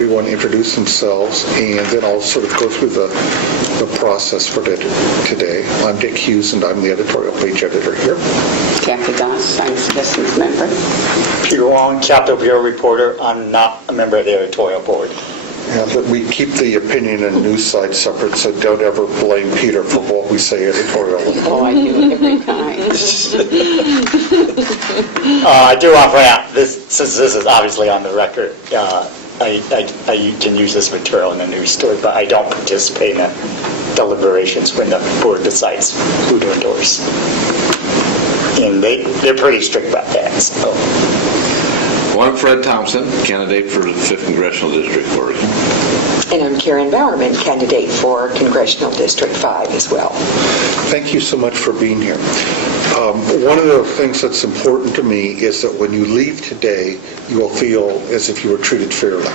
everyone introduce themselves, and then I'll sort of go through the process for today. I'm Dick Hughes, and I'm the editorial page editor here. Kathy Goss, I'm a citizens member. Peter Long, Capitol Bureau reporter. I'm not a member of the editorial board. Yeah, but we keep the opinion and news side separate, so don't ever blame Peter for what we say editorially. Oh, I do it every time. I do want to point out, since this is obviously on the record, I can use this material in the news story, but I don't participate in the deliberations when the board decides who to endorse. And they're pretty strict about that. So. Well, I'm Fred Thompson, candidate for the 5th Congressional District, Oregon. And I'm Karen Bowerman, candidate for Congressional District 5 as well. Thank you so much for being here. One of the things that's important to me is that when you leave today, you will feel as if you were treated fairly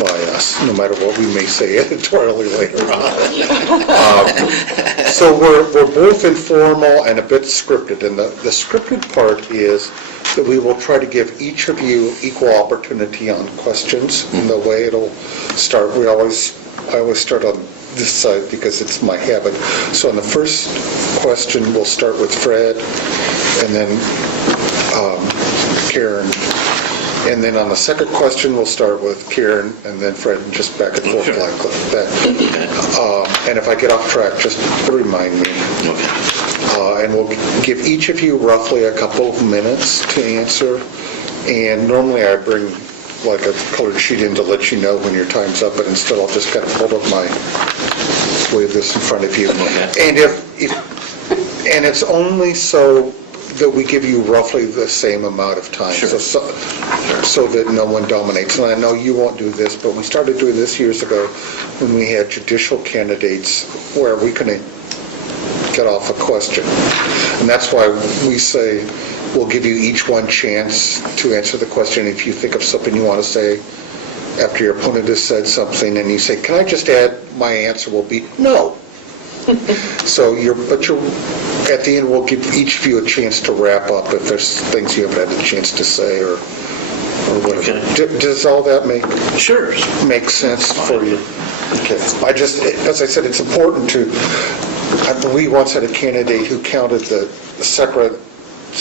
by us, no matter what we may say editorially later on. So we're both informal and a bit scripted, and the scripted part is that we will try to give each of you equal opportunity on questions. And the way it'll start, I always start on this side because it's my habit. So on the first question, we'll start with Fred, and then Karen. And then on the second question, we'll start with Karen, and then Fred, and just back and forth like that. And if I get off track, just remind me. And we'll give each of you roughly a couple of minutes to answer. And normally I bring like a colored sheet in to let you know when your time's up, but instead I'll just kind of hold up my wave this in front of you. And and it's only so that we give you roughly the same amount of time, so that no one dominates. And I know you won't do this, but we started doing this years ago when we had judicial candidates where we couldn't get off a question. And that's why we say we'll give you each one chance to answer the question. If you think of something you want to say after your opponent has said something and you say, can I just add, my answer will be no. So at the end, we'll give each of you a chance to wrap up if there's things you haven't had a chance to say or whatever. Okay. Does all that make sense for you? Okay. As I said, it's important we once had a candidate who counted the seconds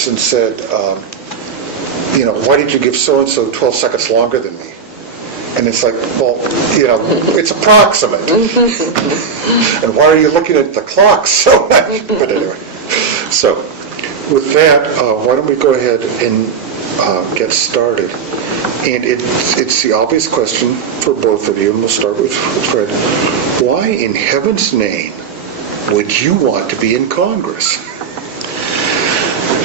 and said, why did you give so-and-so 12 seconds longer than me? And it's like, well, it's approximate. And why are you looking at the clock so much? But anyway, so with that, why don't we go ahead and get started? And it's the obvious question for both of you, and we'll start with Fred. Why in heaven's name would you want to be in Congress?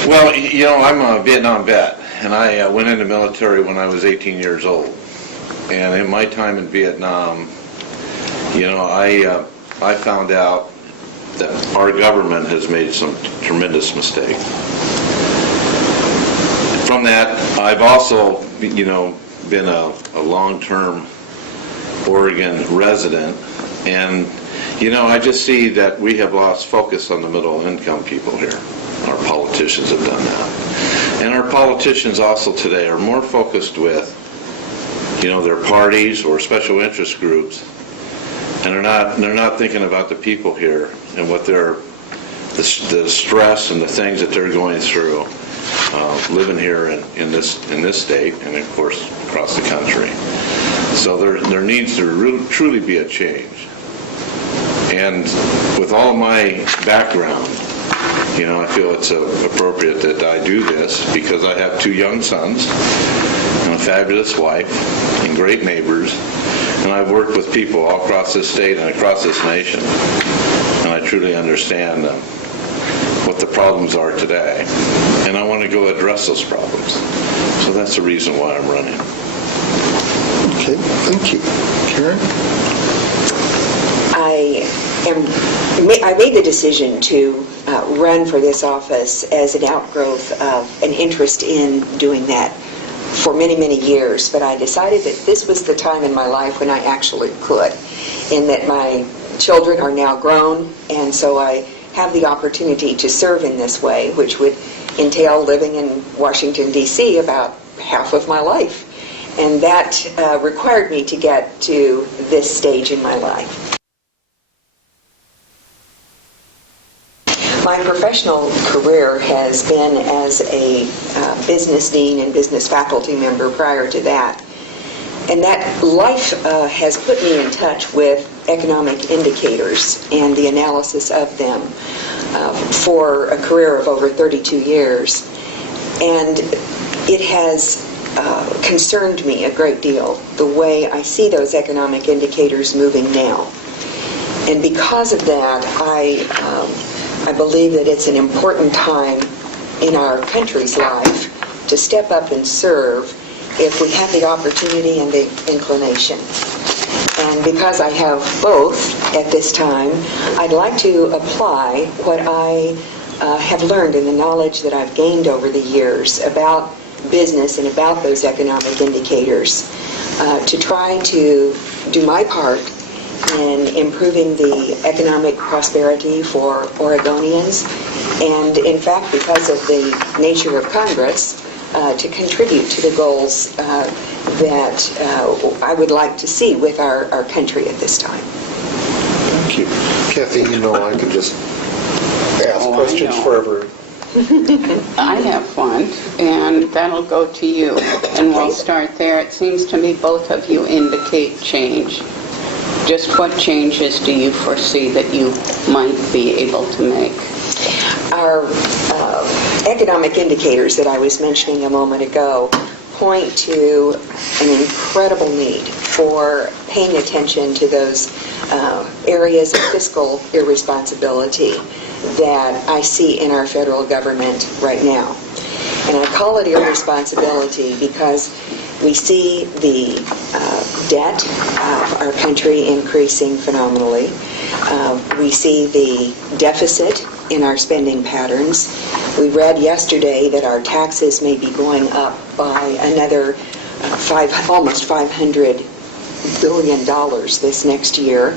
Well, I'm a Vietnam vet, and I went in the military when I was 18 years old. And in my time in Vietnam, I found out that our government has made some tremendous mistakes. From that, I've also, been a long-term Oregon resident, and I just see that we have lost focus on the middle-income people here. Our politicians have done that. And our politicians also today are more focused with, their parties or special interest groups, and they're not thinking about the people here and what the stress and the things that they're going through living here in this state and of course across the country. So there needs to truly be a change. And with all my background, I feel it's appropriate that I do this because I have 2 young sons and a fabulous wife and great neighbors, and I've worked with people all across this state and across this nation, and I truly understand what the problems are today, and I want to go address those problems. So that's the reason why I'm running. Okay, thank you. Karen? I made the decision to run for this office as an outgrowth of an interest in doing that for many, many years, but I decided that this was the time in my life when I actually could, in that my children are now grown, and so I have the opportunity to serve in this way, which would entail living in Washington, D.C. about half of my life. And that required me to get to this stage in my life. My professional career has been as a business dean and business faculty member prior to that. And that life has put me in touch with economic indicators and the analysis of them for a career of over 32 years. And it has concerned me a great deal, the way I see those economic indicators moving now. And because of that, I believe that it's an important time in our country's life to step up and serve if we have the opportunity and the inclination. And because I have both at this time, I'd like to apply what I have learned and the knowledge that I've gained over the years about business and about those economic indicators to try to do my part in improving the economic prosperity for Oregonians, and in fact, because of the nature of Congress, to contribute to the goals that I would like to see with our country at this time. Thank you. Kathy, you know I could just ask questions know. forever. I have one, and that'll go to you. And we'll start there. It seems to me both of you indicate change. Just what changes do you foresee that you might be able to make? Our economic indicators that I was mentioning a moment ago point to an incredible need for paying attention to those areas of fiscal irresponsibility that I see in our federal government right now. And I call it irresponsibility because we see the debt of our country increasing phenomenally. We see the deficit in our spending patterns. We read yesterday that our taxes may be going up by another almost $500 billion this next year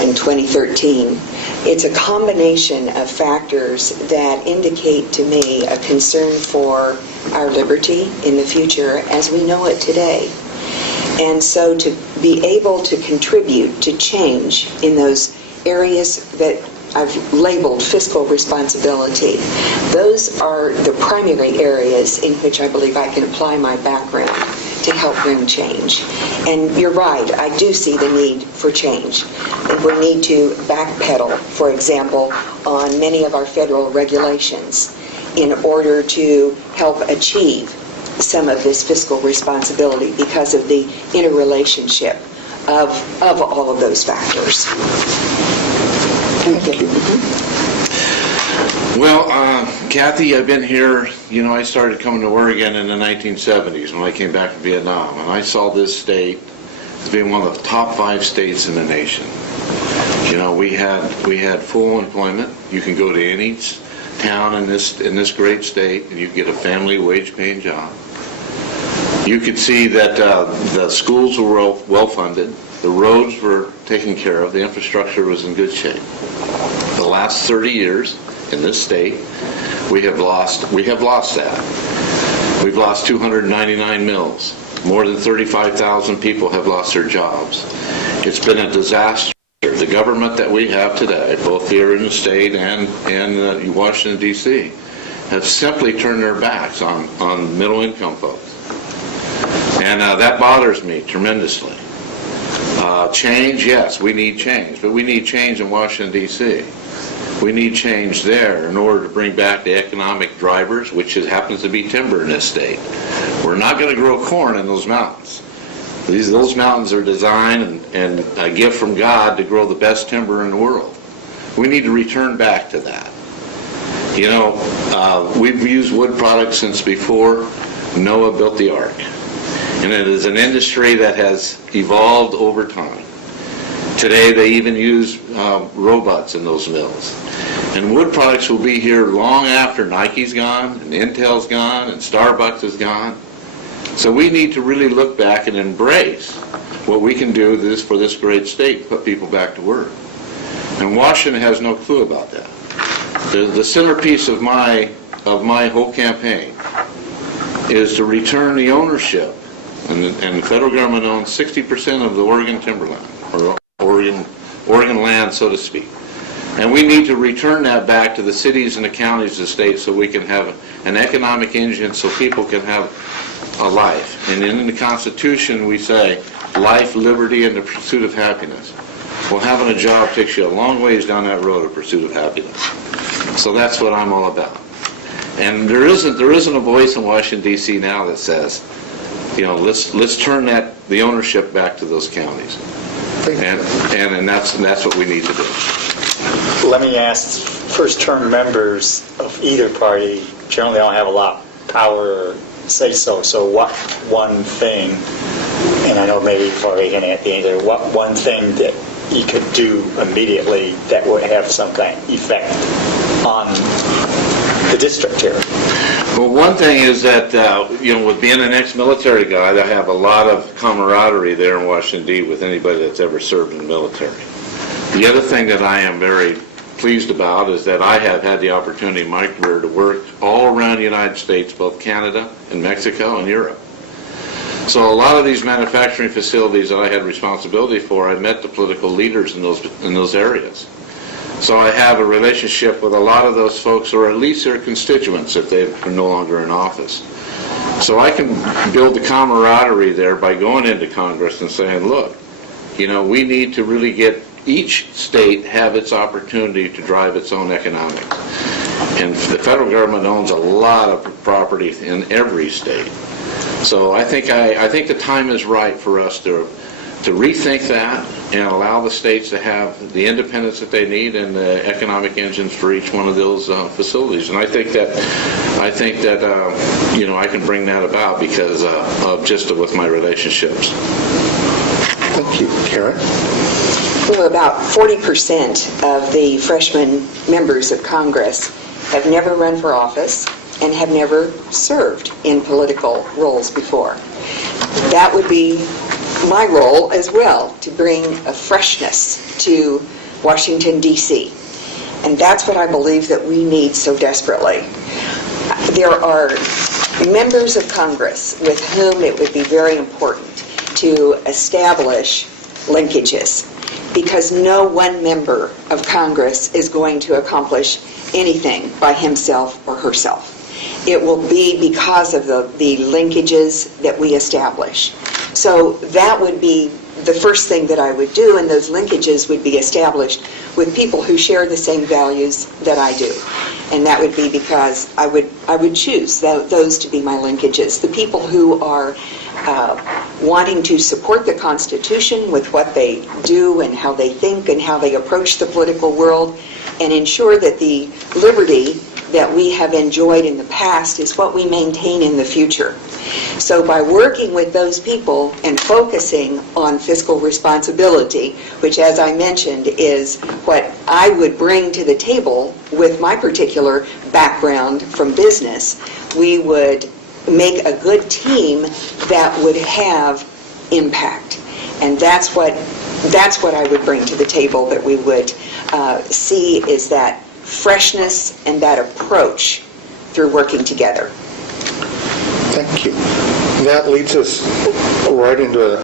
in 2013. It's a combination of factors that indicate to me a concern for our liberty in the future as we know it today. And so to be able to contribute to change in those areas that I've labeled fiscal responsibility, those are the primary areas in which I believe I can apply my background to help bring change. And you're right, I do see the need for change. And we need to backpedal, for example, on many of our federal regulations in order to help achieve some of this fiscal responsibility because of the interrelationship of all of those factors. Thank you. Well, Kathy, I've been here, I started coming to Oregon in the 1970s when I came back from Vietnam, and I saw this state as being one of the top 5 states in the nation. We had full employment. You can go to any town in this great state and you get a family wage-paying job. You could see that the schools were well funded, the roads were taken care of, the infrastructure was in good shape. The last 30 years in this state, we have lost that. We've lost 299 mills. More than 35,000 people have lost their jobs. It's been a disaster. The government that we have today, both here in the state and in Washington, D.C., have simply turned their backs on middle-income folks. And that bothers me tremendously. Change, yes, we need change, but we need change in Washington, D.C. We need change there in order to bring back the economic drivers, which happens to be timber in this state. We're not going to grow corn in those mountains. Those mountains are designed and a gift from God to grow the best timber in the world. We need to return back to that. We've used wood products since before Noah built the ark. And it is an industry that has evolved over time. Today they even use robots in those mills. And wood products will be here long after Nike's gone, and Intel's gone, and Starbucks is gone. So we need to really look back and embrace what we can do for this great state, put people back to work. And Washington has no clue about that. The centerpiece of my whole campaign is to return the ownership And the federal government owns 60% of the Oregon timberland, or Oregon land, so to speak. And we need to return that back to the cities and the counties and the states so we can have an economic engine so people can have a life. And in the Constitution we say, life, liberty, and the pursuit of happiness. Well, having a job takes you a long ways down that road of pursuit of happiness. So that's what I'm all about. And there isn't a voice in Washington, D.C. now that says, you know, let's turn the ownership back to those counties. And that's what we need to do. Let me ask, first-term members of either party generally don't have a lot of power or say-so. So what one thing, and I know maybe you've already hinted at the answer, what one thing that you could do immediately that would have some kind of effect on the district here? Well, one thing is that, you know, with being an ex-military guy, I have a lot of camaraderie there in Washington, D.C. with anybody that's ever served in the military. The other thing that I am very pleased about is that I have had the opportunity in my career to work all around the United States, both Canada and Mexico and Europe. So a lot of these manufacturing facilities that I had responsibility for, I met the political leaders in those areas. So I have a relationship with a lot of those folks, or at least their constituents if they're no longer in office. So I can build the camaraderie there by going into Congress and saying, look, you know, we need to really get each state have its opportunity to drive its own economics. And the federal government owns a lot of property in every state. So I think the time is right for us to rethink that and allow the states to have the independence that they need and the economic engines for each one of those facilities. And I think that you know, I can bring that about because of just with my relationships. Thank you. Karen? Well, about 40% of the freshman members of Congress have never run for office and have never served in political roles before. That would be my role as well, to bring a freshness to Washington, D.C. And that's what I believe that we need so desperately. There are members of Congress with whom it would be very important to establish linkages, because no one member of Congress is going to accomplish anything by himself or herself. It will be because of the linkages that we establish. So that would be the first thing that I would do, and those linkages would be established with people who share the same values that I do. And that would be because I would choose those to be my linkages. The people who are wanting to support the Constitution with what they do and how they think and how they approach the political world, and ensure that the liberty that we have enjoyed in the past is what we maintain in the future. So by working with those people and focusing on fiscal responsibility, which, as I mentioned, is what I would bring to the table with my particular background from business, we would make a good team that would have impact. And that's what I would bring to the table, that we would see is that freshness and that approach through working together. Thank you. That leads us right into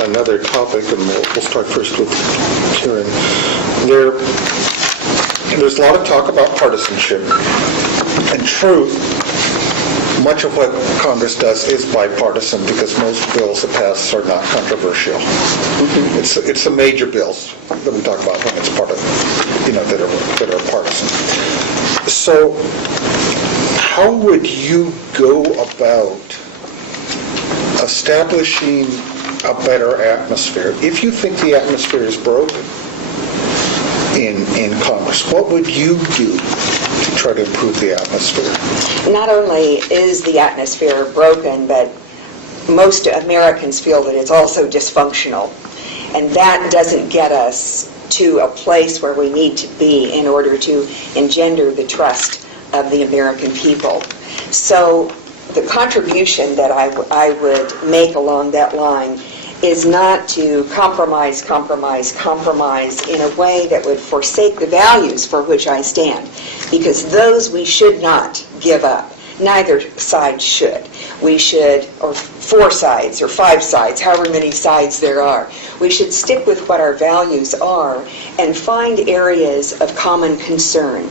another topic, and we'll start first with Karen. There's a lot of talk about partisanship. In truth, much of what Congress does is bipartisan because most bills that pass are not controversial. Mm-hmm. It's the major bills that we talk about when it's part of, that are partisan. So how would you go about establishing a better atmosphere? If you think the atmosphere is broken in Congress, what would you do to try to improve the atmosphere? Not only is the atmosphere broken, but most Americans feel that it's also dysfunctional. And that doesn't get us to a place where we need to be in order to engender the trust of the American people. So the contribution that I would make along that line is not to compromise in a way that would forsake the values for which I stand, because those we should not give up. neither side should. We should, or 4 sides, or 5 sides, however many sides there are. We should stick with what our values are and find areas of common concern.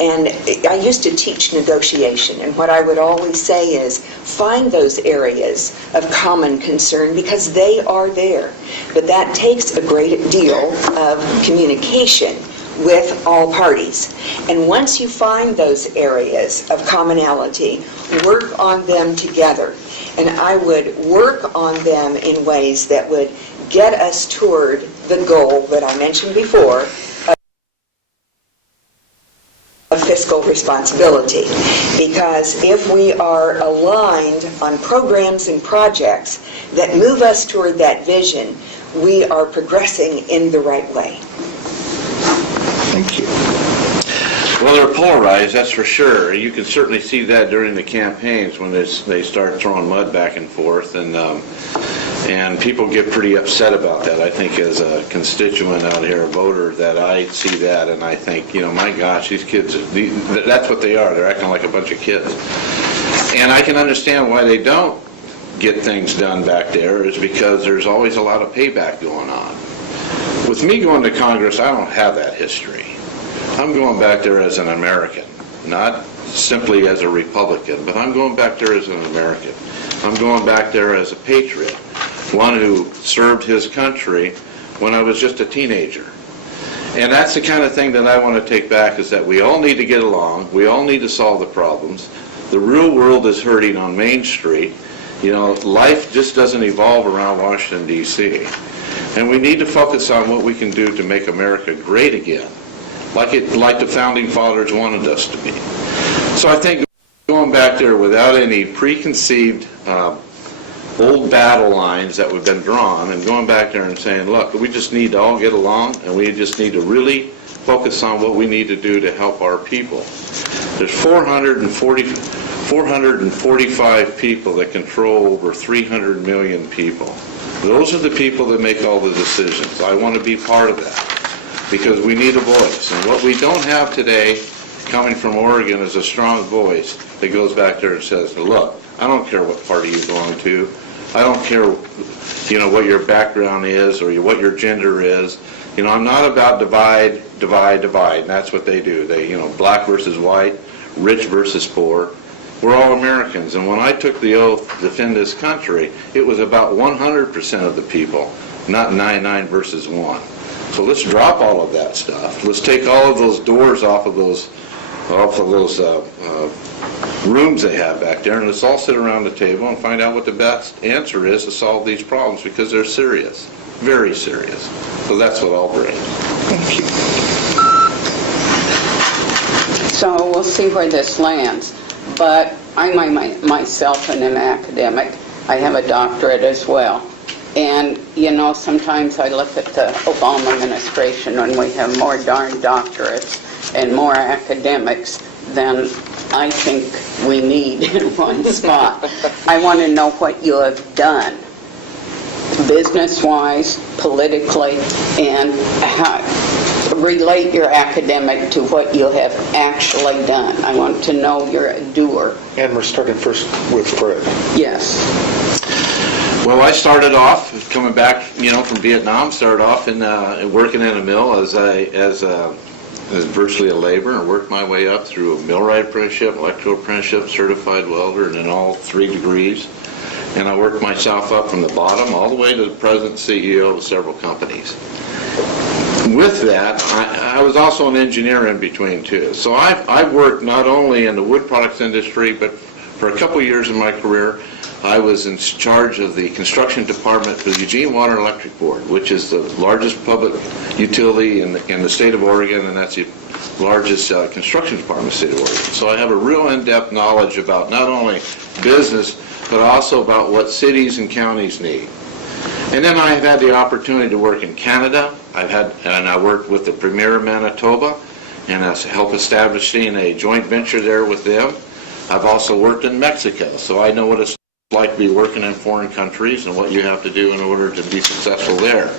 And I used to teach negotiation, and what I would always say is, find those areas of common concern because they are there. But that takes a great deal of communication with all parties. And once you find those areas of commonality, work on them together. And I would work on them in ways that would get us toward the goal that I mentioned before of fiscal responsibility. Because if we are aligned on programs and projects that move us toward that vision, we are progressing in the right way. Thank you. Well, they're polarized, that's for sure. You can certainly see that during the campaigns when they start throwing mud back and forth, and people get pretty upset about that. I think as a constituent out here, a voter, that I see that and I think, my gosh, these kids, that's what they are. They're acting like a bunch of kids. And I can understand why they don't get things done back there is because there's always a lot of payback going on. With me going to Congress, I don't have that history. I'm going back there as an American, not simply as a Republican, but I'm going back there as an American. I'm going back there as a patriot, one who served his country when I was just a teenager. And that's the kind of thing that I want to take back, is that we all need to get along, we all need to solve the problems. The real world is hurting on Main Street. Life just doesn't evolve around Washington, D.C. And we need to focus on what we can do to make America great again, like the Founding Fathers wanted us to be. So I think going back there without any preconceived old battle lines that have been drawn, and going back there and saying, look, we just need to all get along, and we just need to really focus on what we need to do to help our people. There's 445 people that control over 300 million people. Those are the people that make all the decisions. I want to be part of that because we need a voice. And what we don't have today, coming from Oregon, is a strong voice that goes back there and says, look, I don't care what party you belong to. I don't care, what your background is or what your gender is. I'm not about divide, and that's what they do. They, black versus white, rich versus poor. We're all Americans, and when I took the oath to defend this country, it was about 100% of the people, not 99 versus 1. So let's drop all of that stuff. Let's take all of those doors off of those rooms they have back there, and let's all sit around the table and find out what the best answer is to solve these problems, because they're serious, very serious. So that's what I'll bring. Thank you. So we'll see where this lands. But I myself am an academic. I have a doctorate as well. And, sometimes I look at the Obama administration when we have more darn doctorates and more academics than I think we need in one spot. I want to know what you have done, business-wise, politically, and relate your academic to what you have actually done. I want to know you're a doer. And we're starting first with Fred. Yes. Well, I started off coming back, from Vietnam. Started off in working in a mill as virtually a laborer, and worked my way up through a millwright apprenticeship, electrical apprenticeship, certified welder, and then all 3 degrees. And I worked myself up from the bottom all the way to the president and CEO of several companies. With that, I was also an engineer in between too. So I've worked not only in the wood products industry, but for a couple years in my career, I was in charge of the construction department for the Eugene Water and Electric Board, which is the largest public utility in the state of Oregon, and that's the largest construction department in the state of Oregon. So I have a real in-depth knowledge about not only business, but also about what cities and counties need. And then I've had the opportunity to work in Canada. I worked with the Premier of Manitoba and helped establishing a joint venture there with them. I've also worked in Mexico, so I know what it's like to be working in foreign countries and what you have to do in order to be successful there.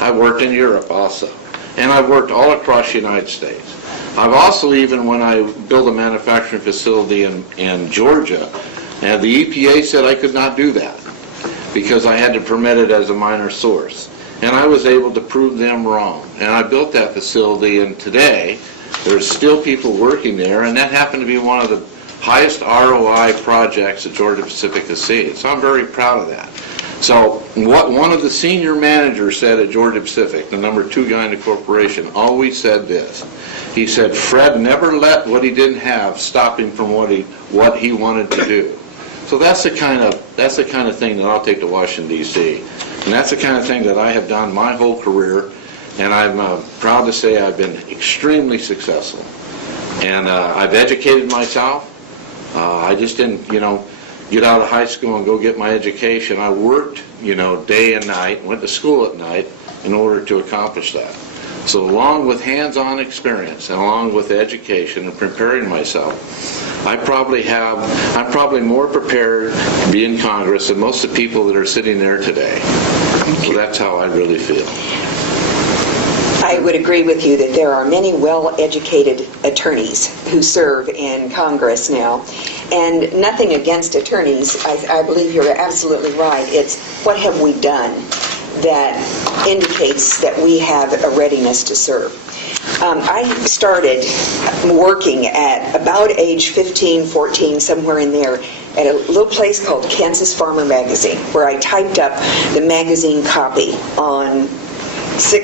I've worked in Europe also, and I've worked all across the United States. I've also, even when I built a manufacturing facility in Georgia, and the EPA said I could not do that because I had to permit it as a minor source. And I was able to prove them wrong. And I built that facility, and today there's still people working there, and that happened to be one of the highest ROI projects that Georgia Pacific has seen. So I'm very proud of that. So what one of the senior managers said at Georgia Pacific, the number 2 guy in the corporation, always said this. He said, Fred never let what he didn't have stop him from what he wanted to do. So that's the kind of thing that I'll take to Washington, D.C. And that's the kind of thing that I have done my whole career, and I'm proud to say I've been extremely successful. And I've educated myself. I just didn't, get out of high school and go get my education. I worked, day and night, went to school at night in order to accomplish that. So along with hands-on experience and along with education and preparing myself, I'm probably more prepared to be in Congress than most of the people that are sitting there today. So that's how I really feel. I would agree with you that there are many well-educated attorneys who serve in Congress now, and nothing against attorneys. I believe you're absolutely right. It's what have we done that indicates that we have a readiness to serve. I started working at about age 15, 14, somewhere in there, at a little place called Kansas Farmer Magazine, where I typed up the magazine copy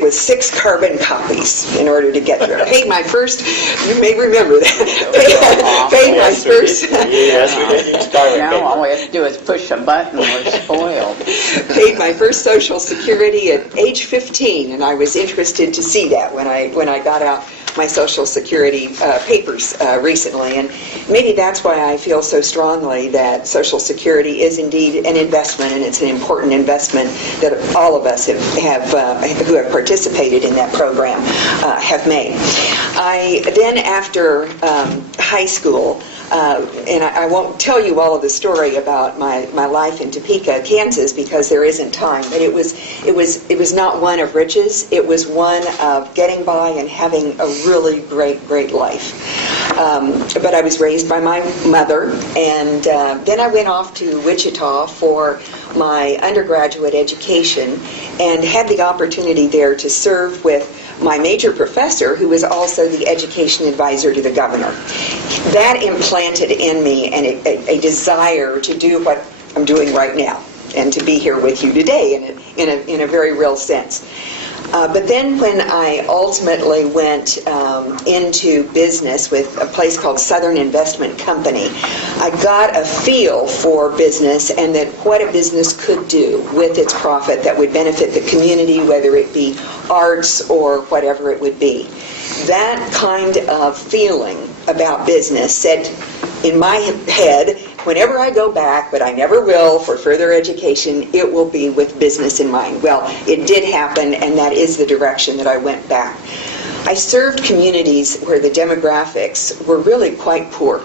with 6 carbon copies in order to get there. I paid my first, you may remember that, paid my first. Yes, we did use carbon Now paper. all we have to do is push a button, we're spoiled. Paid my first Social Security at age 15, and I was interested to see that when I got out my Social Security papers recently. And maybe that's why I feel so strongly that Social Security is indeed an investment, and it's an important investment that all of us who have participated in that program have made. I then, after high school, and I won't tell you all of the story about my life in Topeka, Kansas, because there isn't time. But it was not one of riches. It was one of getting by and having a really great life. But I was raised by my mother, and then I went off to Wichita for my undergraduate education, and had the opportunity there to serve with my major professor, who was also the education advisor to the governor. That implanted in me a desire to do what I'm doing right now, and to be here with you today in a very real sense. But then when I ultimately went into business with a place called Southern Investment Company, I got a feel for business and that what a business could do with its profit that would benefit the community, whether it be arts or whatever it would be. That kind of feeling about business said in my head, whenever I go back, but I never will, for further education, it will be with business in mind. Well, it did happen, and that is the direction that I went back. I served communities where the demographics were really quite poor,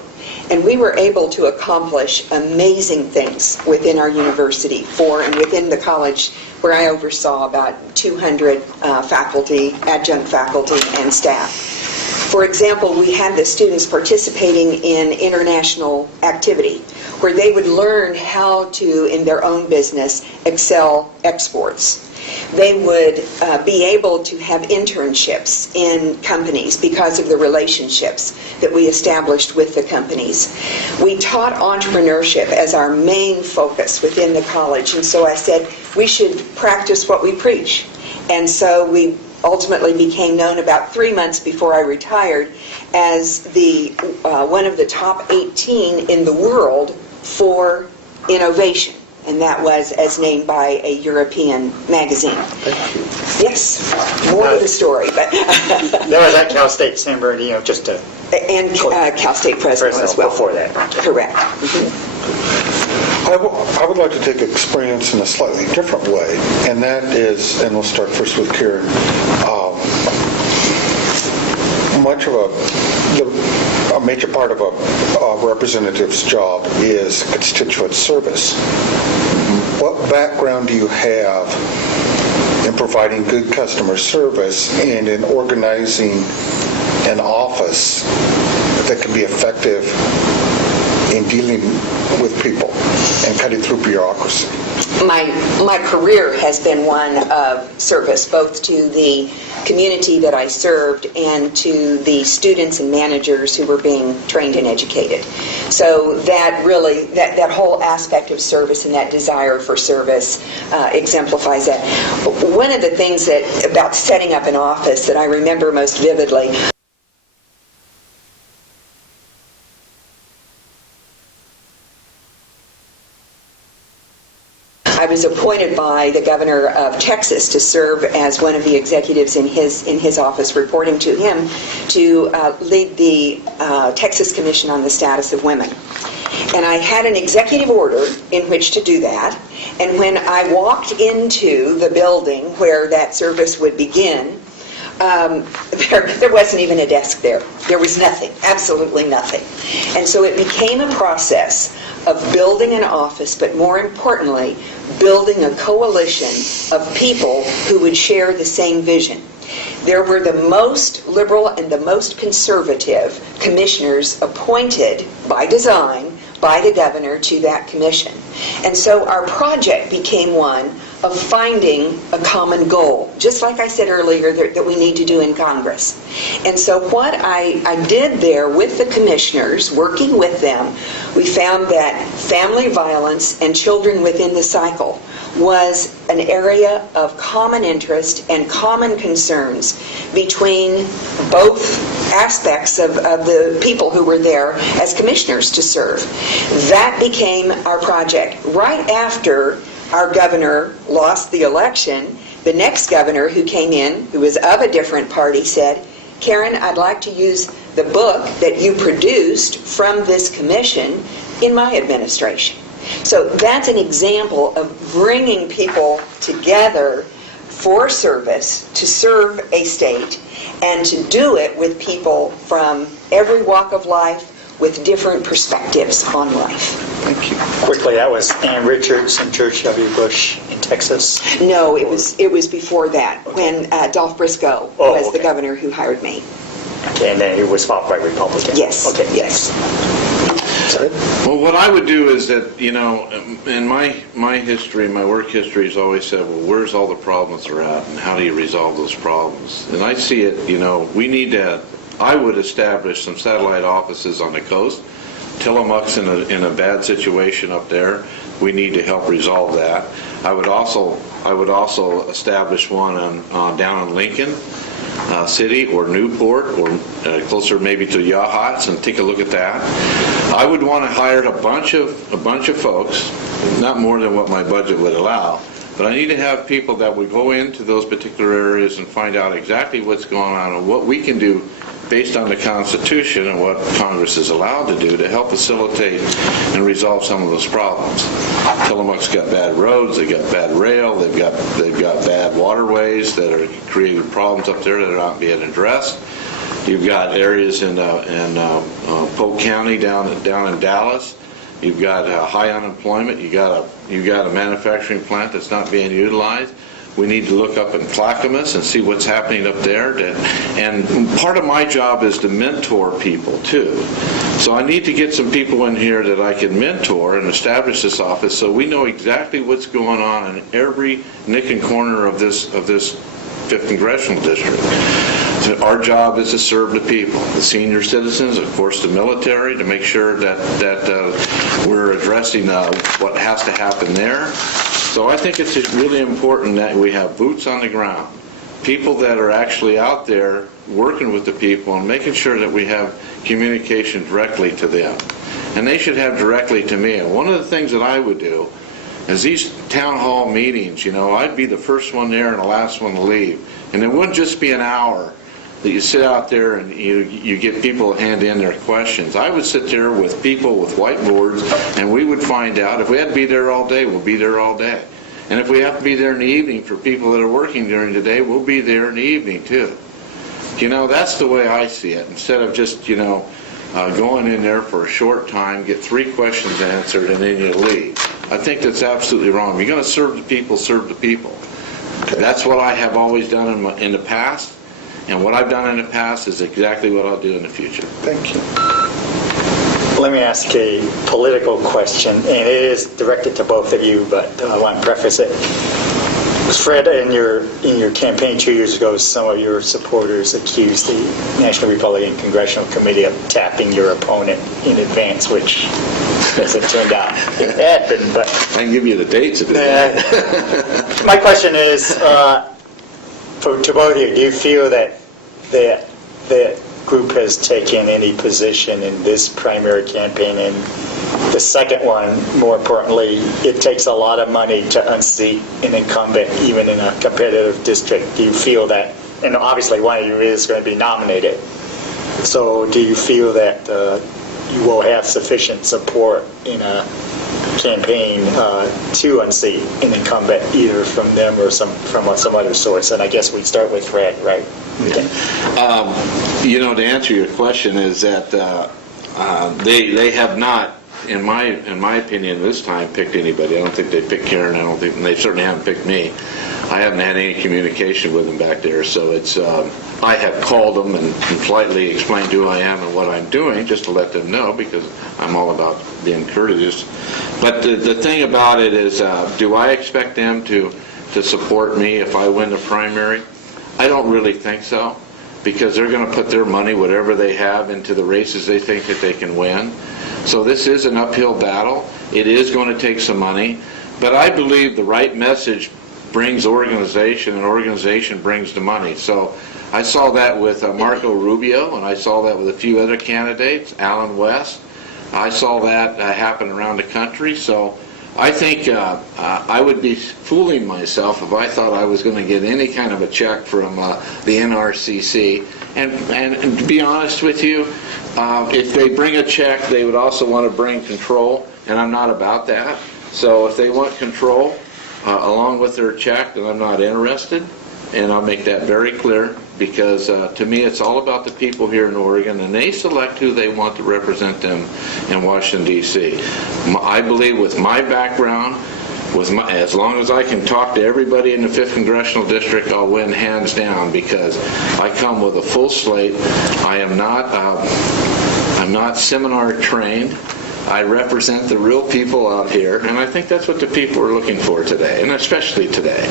and we were able to accomplish amazing things within our university and within the college, where I oversaw about 200 faculty, adjunct faculty, and staff. For example, we had the students participating in international activity, where they would learn how to, in their own business, excel exports. They would be able to have internships in companies because of the relationships that we established with the companies. We taught entrepreneurship as our main focus within the college, and so I said we should practice what we preach. And so we ultimately became known about 3 months before I retired as one of the top 18 in the world for innovation. And that was as named by a European magazine. Yes, more to the story. But That was at Cal State San Bernardino, just to... And Cal State Fresno as well. Before that. Correct. I would like to take experience in a slightly different way, and that is, and we'll start first with Karen, a major part of a representative's job is constituent service. What background do you have in providing good customer service and in organizing an office that can be effective in dealing with people and cutting through bureaucracy? My career has been one of service, both to the community that I served and to the students and managers who were being trained and educated. So that really, that whole aspect of service and that desire for service exemplifies that. One of the things about setting up an office that I remember most vividly, I was appointed by the governor of Texas to serve as one of the executives in his office, reporting to him to lead the Texas Commission on the Status of Women. And I had an executive order in which to do that. And when I walked into the building where that service would begin, there wasn't even a desk there. There was nothing, absolutely nothing. And so it became a process of building an office, but more importantly, building a coalition of people who would share the same vision. There were the most liberal and the most conservative commissioners appointed by design by the governor to that commission. And so our project became one of finding a common goal, just like I said earlier that we need to do in Congress. And so what I did there with the commissioners, working with them, we found that family violence and children within the cycle was an area of common interest and common concerns between both aspects of the people who were there as commissioners to serve. That became our project. Right after our governor lost the election, the next governor who came in, who was of a different party, said, "Karen, I'd like to use the book that you produced from this commission in my administration." So that's an example of bringing people together for service, to serve a state, and to do it with people from every walk of life, with different perspectives on life. Thank you. Quickly, that was Ann Richards and George W. Bush in Texas. No, it was before that, when Dolph Briscoe was the okay. governor who hired me. Okay, and then it was fought by Republicans. Yes, Okay, yes. Sorry? Well, what I would do is that, in my history, my work history has always said, well, where's all the problems are at and how do you resolve those problems? And I see it, I would establish some satellite offices on the coast. Tillamook's in a bad situation up there. We need to help resolve that. I would also establish one down in Lincoln City or Newport or closer maybe to Yachats and take a look at that. I would want to hire a bunch of folks, not more than what my budget would allow. But I need to have people that would go into those particular areas and find out exactly what's going on and what we can do based on the Constitution and what Congress is allowed to do to help facilitate and resolve some of those problems. Tillamook's got bad roads, they've got bad rail, they've got bad waterways that are creating problems up there that are not being addressed. You've got areas in Polk County down in Dallas. You've got high unemployment. You got a manufacturing plant that's not being utilized. We need to look up in Clackamas and see what's happening up there. And part of my job is to mentor people too. So I need to get some people in here that I can mentor and establish this office so we know exactly what's going on in every nick and corner of this 5th Congressional District. So our job is to serve the people, the senior citizens, of course the military, to make sure that we're addressing what has to happen there. So I think it's really important that we have boots on the ground, people that are actually out there working with the people and making sure that we have communication directly to them. And they should have directly to me. And one of the things that I would do is these town hall meetings, I'd be the first one there and the last one to leave. And it wouldn't just be an hour that you sit out there and you get people to hand in their questions. I would sit there with people with whiteboards and we would find out. If we had to be there all day, we'll be there all day. And if we have to be there in the evening for people that are working during the day, we'll be there in the evening too. That's the way I see it. Instead of just, going in there for a short time, get 3 questions answered, and then you leave. I think that's absolutely wrong. If you're going to serve the people, serve the people. That's what I have always done in the past. And what I've done in the past is exactly what I'll do in the future. Thank you. Let me ask a political question, and it is directed to both of you, but I want to preface it. Fred, in your campaign 2 years ago, some of your supporters accused the National Republican Congressional Committee of tapping your opponent in advance, which, as it turned out, it happened. But I can give you the dates if it's my question is, to both of you, do you feel that the group has taken any position in this primary campaign? And the second one, more importantly, it takes a lot of money to unseat an incumbent, even in a competitive district. Do you feel that, and obviously one of you is going to be nominated, so do you feel that you will have sufficient support in a campaign to unseat an incumbent, either from them or from some other source? And I guess we'd start with Fred, right? To answer your question is that they have not, in my opinion, this time picked anybody. I don't think they picked Karen. I don't think, and they certainly haven't picked me. I haven't had any communication with them back there, so it's. I have called them and politely explained who I am and what I'm doing, just to let them know, because I'm all about being courteous. But the thing about it is, do I expect them to support me if I win the primary? I don't really think so, because they're going to put their money, whatever they have, into the races they think that they can win. So this is an uphill battle. It is going to take some money, but I believe the right message brings organization, and organization brings the money. So I saw that with Marco Rubio, and I saw that with a few other candidates, Alan West. I saw that happen around the country. So I think I would be fooling myself if I thought I was going to get any kind of a check from the NRCC. And to be honest with you, if they bring a check, they would also want to bring control, and I'm not about that. So if they want control along with their check, then I'm not interested, and I'll make that very clear, because to me it's all about the people here in Oregon, and they select who they want to represent them in Washington, D.C. I believe with my background, as long as I can talk to everybody in the 5th Congressional District, I'll win hands down, because I come with a full slate. I'm not seminar trained. I represent the real people out here, and I think that's what the people are looking for today, and especially today.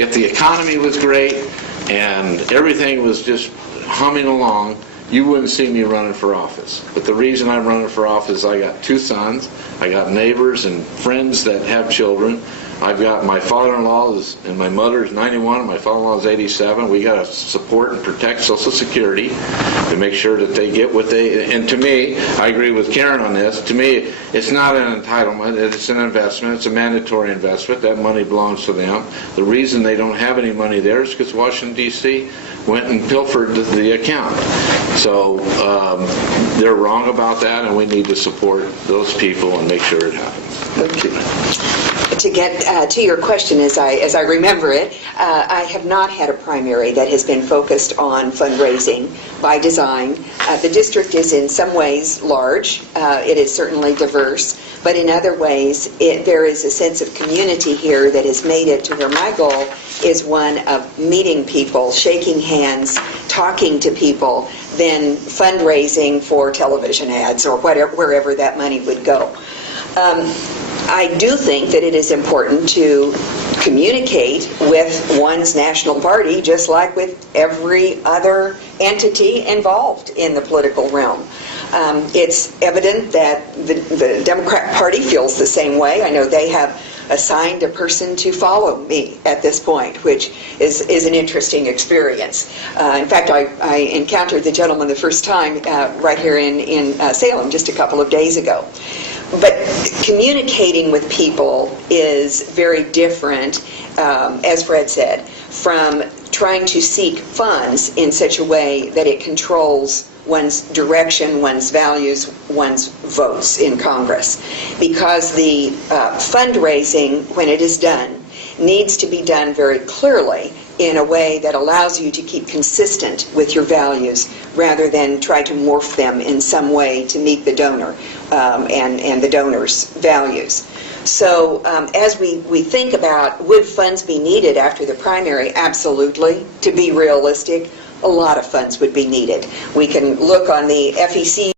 If the economy was great and everything was just humming along, you wouldn't see me running for office. But the reason I'm running for office is I got 2 sons, I got neighbors and friends that have children. I've got my father-in-law and my mother is 91, and my father-in-law is 87. We got to support and protect Social Security to make sure that they get what they. And to me, I agree with Karen on this. To me, it's not an entitlement. It's an investment. It's a mandatory investment. That money belongs to them. The reason they don't have any money there is because Washington D.C. went and pilfered the account. So they're wrong about that, and we need to support those people and make sure it happens. Thank you. To get to your question, as I remember it, I have not had a primary that has been focused on fundraising by design. The district is in some ways large. It is certainly diverse, but in other ways, there is a sense of community here that has made it to where my goal is one of meeting people, shaking hands, talking to people, then fundraising for television ads or wherever that money would go. I do think that it is important to communicate with one's national party, just like with every other entity involved in the political realm. It's evident that the Democrat Party feels the same way. I know they have assigned a person to follow me at this point, which is an interesting experience. In fact, I encountered the gentleman the first time right here in Salem just a couple of days ago. But communicating with people is very different, as Fred said, from trying to seek funds in such a way that it controls one's direction, one's values, one's votes in Congress. Because the fundraising, when it is done, needs to be done very clearly in a way that allows you to keep consistent with your values rather than try to morph them in some way to meet the donor and the donor's values. So as we think about would funds be needed after the primary, absolutely. To be realistic, a lot of funds would be needed. We can look on the FEC